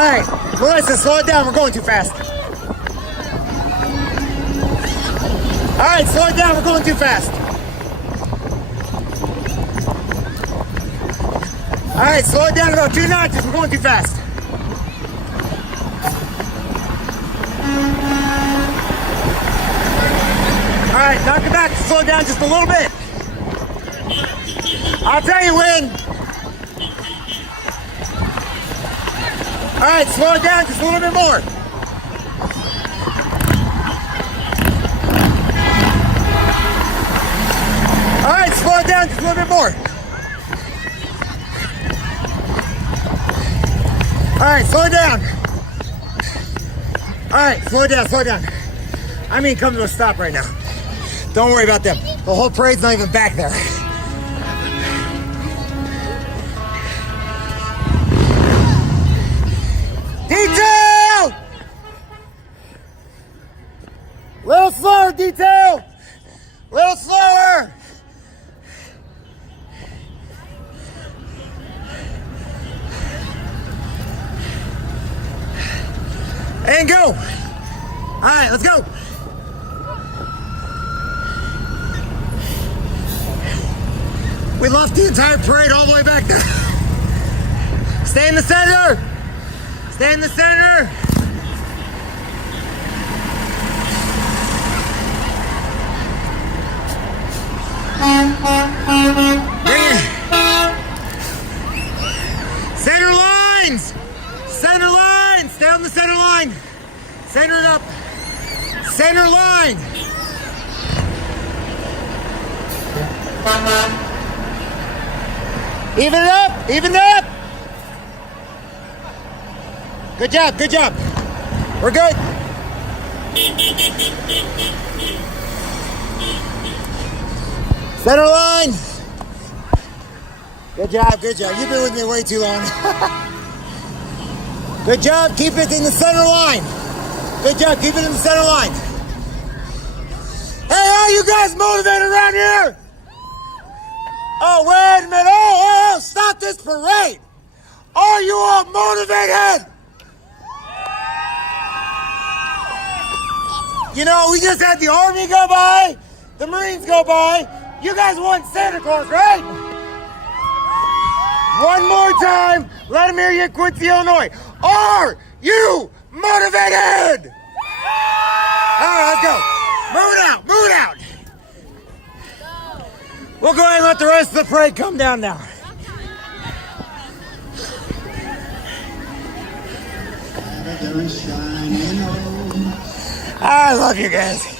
right, Melissa, slow it down. We're going too fast. All right, slow it down. We're going too fast. All right, slow it down about 2 notches. We're going too fast. All right, knock it back. Slow it down just a little bit. I'll tell you when. All right, slow it down just a little bit more. All right, slow it down just a little bit more. All right, slow it down. All right, slow it down, slow it down. I mean, come to a stop right now. Don't worry about them. The whole parade's not even back there. Detail! Little slower, detail! Little slower! And go! All right, let's go! We left the entire parade all the way back there. Stay in the center! Stay in the center! Bring it! Center lines! Center line! Stay on the center line! Center it up! Center line! Even it up! Even it up! Good job, good job. We're good. Center line. Good job, good job. You've been with me way too long. Good job, keep it in the center line. Good job, keep it in the center line. Hey, are you guys motivated around here? Oh, wait a minute. Oh, stop this parade. Are you all motivated? You know, we just had the Army go by, the Marines go by. You guys want Santa Claus, right? One more time, let them hear you in Quincy, Illinois. Are you motivated? All right, let's go. Move it out, move it out. We'll go ahead and let the rest of the parade come down now. I love you guys.